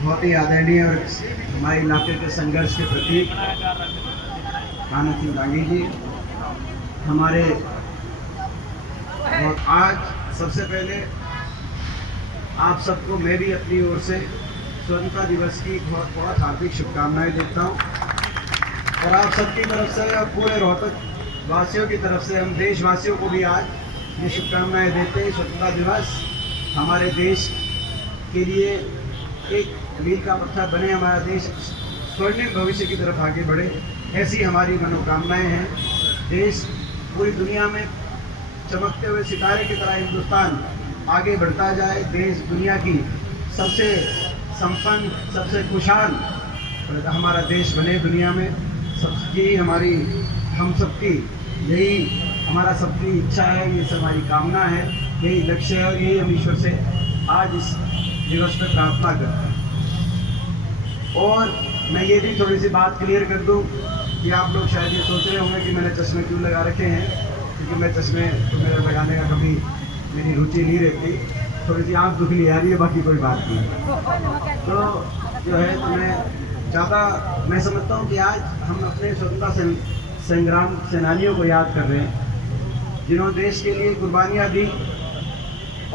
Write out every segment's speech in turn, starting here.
बहुत ही आदरणीय और हमारे इलाके के संघर्ष के प्रतीक कान्हा सिंह दांगी जी हमारे। और आज सबसे पहले आप सबको मैं भी अपनी ओर से स्वतंत्रता दिवस की बहुत बहुत हार्दिक शुभकामनाएं देता हूं। और आप सबकी तरफ से और पूरे रोहतक वासियों की तरफ से हम देशवासियों को भी आज ये शुभकामनाएं देते हैं। स्वतंत्रता दिवस हमारे देश के लिए एक मील का पत्थर बने, हमारा देश स्वर्णिम भविष्य की तरफ आगे बढ़े, ऐसी हमारी मनोकामनाएं हैं। देश पूरी दुनिया में चमकते हुए सितारे की तरह हिंदुस्तान आगे बढ़ता जाए, देश दुनिया की सबसे संपन्न सबसे खुशहाल हमारा देश बने दुनिया में। यही हमारी हम सबकी यही हमारा सबकी इच्छा है, ये हमारी कामना है, यही लक्ष्य है और यही हम ईश्वर से आज इस दिवस पर प्रार्थना करते हैं। और मैं ये भी थोड़ी सी बात क्लियर कर दूं कि आप लोग शायद ये सोच रहे होंगे कि मैंने चश्मे क्यों लगा रखे हैं, क्योंकि मैं चश्मे तो मेरे लगाने का कभी मेरी रुचि नहीं रहती, थोड़ी सी आँख दुखनी आ रही है, बाकी कोई बात नहीं। तो जो है तो मैं समझता हूँ कि आज हम अपने स्वतंत्रता संग्राम सेनानियों को याद कर रहे हैं, जिन्होंने देश के लिए कुर्बानियाँ दी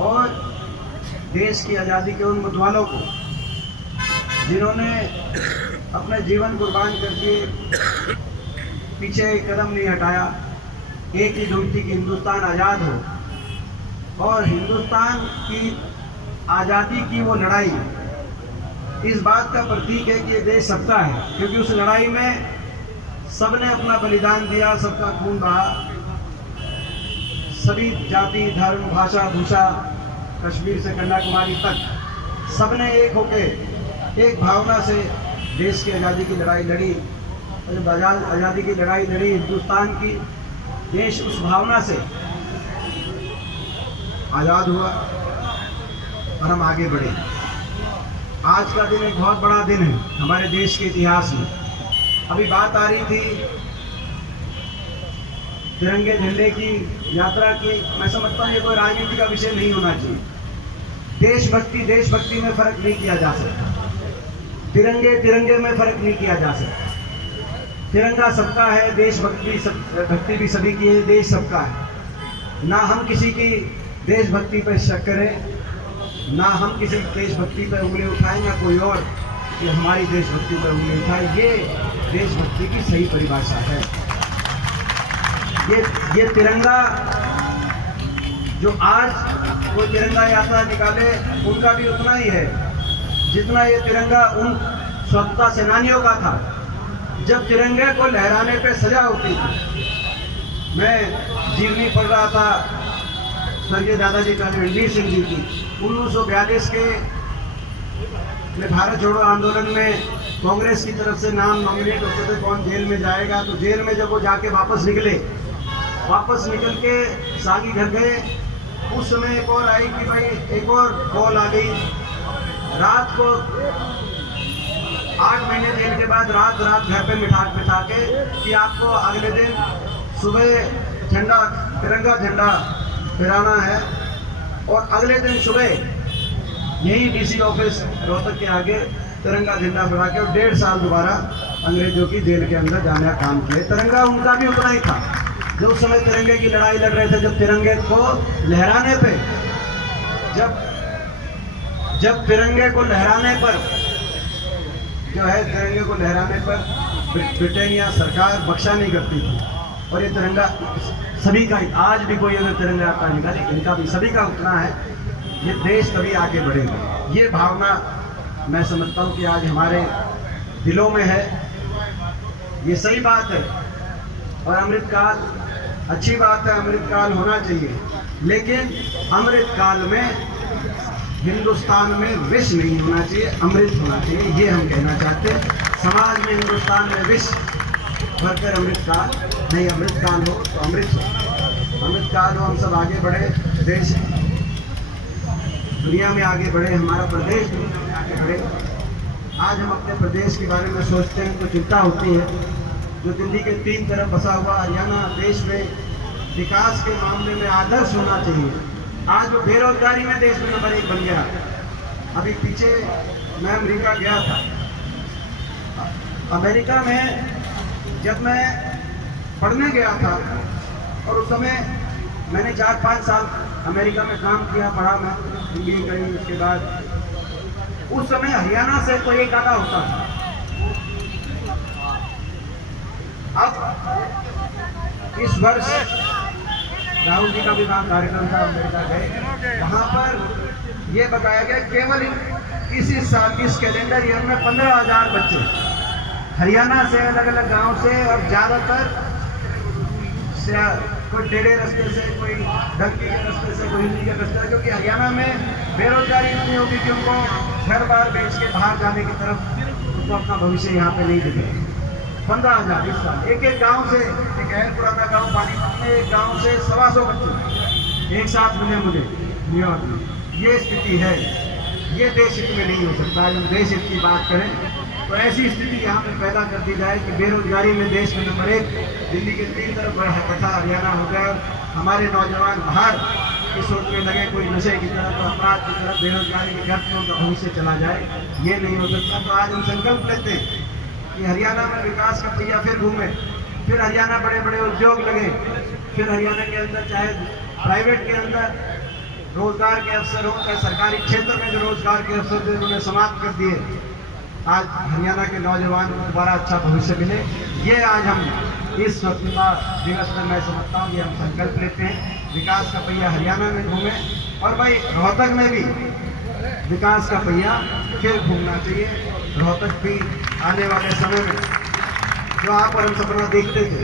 और देश की आज़ादी के उन मतवालों को जिन्होंने अपना जीवन कुर्बान करके पीछे एक कदम नहीं हटाया। एक ही ढूंढती कि हिंदुस्तान आज़ाद हो, और हिंदुस्तान की आज़ादी की वो लड़ाई इस बात का प्रतीक है कि ये देश सबका है, क्योंकि उस लड़ाई में सबने अपना बलिदान दिया, सबका खून बहा, सभी जाति धर्म भाषा भूषा कश्मीर से कन्याकुमारी तक सबने एक होकर एक भावना से देश की आज़ादी की लड़ाई लड़ी। और जब आज़ादी की लड़ाई लड़ी हिंदुस्तान की, देश उस भावना से आज़ाद हुआ और हम आगे बढ़े। आज का दिन एक बहुत बड़ा दिन है हमारे देश के इतिहास में। अभी बात आ रही थी तिरंगे झंडे की यात्रा की। मैं समझता हूँ ये कोई राजनीति का विषय नहीं होना चाहिए। देशभक्ति में फर्क नहीं किया जा सकता, तिरंगे में फर्क नहीं किया जा सकता। तिरंगा सबका है, देशभक्ति भी सभी की है, देश सबका है। ना हम किसी की देशभक्ति पर शक करें, ना हम किसी देशभक्ति पर उंगली उठाएं, ना कोई और कि हमारी देशभक्ति पर उंगली उठाए। ये देशभक्ति की सही परिभाषा है। ये तिरंगा जो आज वो तिरंगा यात्रा निकाले उनका भी उतना ही है जितना ये तिरंगा उन स्वतंत्रता सेनानियों का था, जब तिरंगे को लहराने पे सजा होती थी। मैं जीवनी पढ़ रहा था स्वर्गीय दादाजी रणवीर सिंह जी की। 1942 के भारत छोड़ो आंदोलन में कांग्रेस की तरफ से नाम नॉमिनेट होते थे कौन जेल में जाएगा, तो जेल में जब वो जाके वापस निकल के सागी घर गए, उस समय एक और आई कि भाई एक और कॉल आ गई। रात को 8 महीने जेल के बाद रात घर पे बिठा के कि आपको अगले दिन सुबह तिरंगा झंडा फहराना है। और अगले दिन सुबह यही डीसी ऑफिस रोहतक के आगे तिरंगा झंडा फहरा के 1.5 साल दोबारा अंग्रेजों की जेल के अंदर जाने का काम किया। तिरंगा उनका भी उतना ही था जो उस समय तिरंगे की लड़ाई लड़ रहे थे। जब तिरंगे को लहराने पे जब तिरंगे को लहराने पर ब्रिटेनिया सरकार बख्शा नहीं करती थी। और ये तिरंगा सभी का, आज भी कोई अगर तिरंगा का निकाले, इनका भी सभी का उतना है। ये देश कभी आगे बढ़ेगा, ये भावना मैं समझता हूँ कि आज हमारे दिलों में है। ये सही बात है और अमृतकाल अच्छी बात है, अमृतकाल होना चाहिए, लेकिन अमृतकाल में हिंदुस्तान में विष नहीं होना चाहिए, अमृत होना चाहिए। ये हम कहना चाहते हैं। समाज में हिंदुस्तान में विष भरकर अमृतकाल नहीं, अमृतकाल हो तो अमृत हो, अमृतकाल हो, हम सब आगे बढ़े, देश दुनिया में आगे बढ़े, हमारा प्रदेश दुनिया में आगे बढ़े। आज हम अपने प्रदेश के बारे में सोचते हैं तो चिंता होती है। जो दिल्ली के 3 तरफ बसा हुआ हरियाणा देश में विकास के मामले में आदर्श होना चाहिए, आज वो बेरोजगारी में देश में नंबर 1 बन गया। अभी पीछे मैं अमेरिका गया था। अमेरिका में जब मैं पढ़ने गया था और उस समय मैंने 4-5 साल अमेरिका में काम किया, पढ़ा, मैं MBA करी। उसके बाद उस समय हरियाणा से कोई एक आधा होता था। अब इस वर्ष राहुल जी का भी वहाँ कार्यक्रम था, अमेरिका गए, वहाँ पर ये बताया गया केवल इसी साल इस कैलेंडर ईयर में 15,000 बच्चे हरियाणा से, अलग अलग गांव से, और ज़्यादातर कोई टेढ़े रास्ते से, कोई धमकी के रास्ते से, कोई हिंदी के रास्ते से, क्योंकि हरियाणा में बेरोजगारी इतनी होगी कि उनको घर बार बेच के बाहर जाने की तरफ उनको अपना भविष्य यहाँ पे नहीं दिखेगा। 15,000 इस साल एक एक गांव से, एक है पुराना गांव पानीपत में, एक गांव से 125 बच्चे एक साथ मिले मुझे न्यूयॉर्क में। ये स्थिति है, ये देश हित में नहीं हो सकता। जब देश हित की बात करें तो ऐसी स्थिति यहाँ पे पैदा कर दी जाए कि बेरोजगारी में देश में नंबर 1, दिल्ली के 3 तरफ बैठा हरियाणा हो गया। हमारे नौजवान बाहर ये सोचने लगे कोई नशे की तरफ, अपराध की तरफ, बेरोजगारी की गर्त में उनका भविष्य चला जाए, ये नहीं हो सकता। तो आज हम संकल्प लेते हैं कि हरियाणा में विकास का पहिया फिर घूमे, फिर हरियाणा बड़े बड़े उद्योग लगे, फिर हरियाणा के अंदर चाहे प्राइवेट के अंदर रोजगार के अवसर हो, चाहे सरकारी क्षेत्र में जो रोजगार के अवसर थे उन्होंने समाप्त कर दिए। आज हरियाणा के नौजवान को दोबारा अच्छा भविष्य मिले, ये आज हम इस स्वतंत्रता दिवस में मैं समझता हूँ, ये हम संकल्प लेते हैं। विकास का पहिया हरियाणा में घूमे, और भाई रोहतक में भी विकास का पहिया फिर घूमना चाहिए। रोहतक भी आने वाले समय में जो आप और हम सपना देखते थे,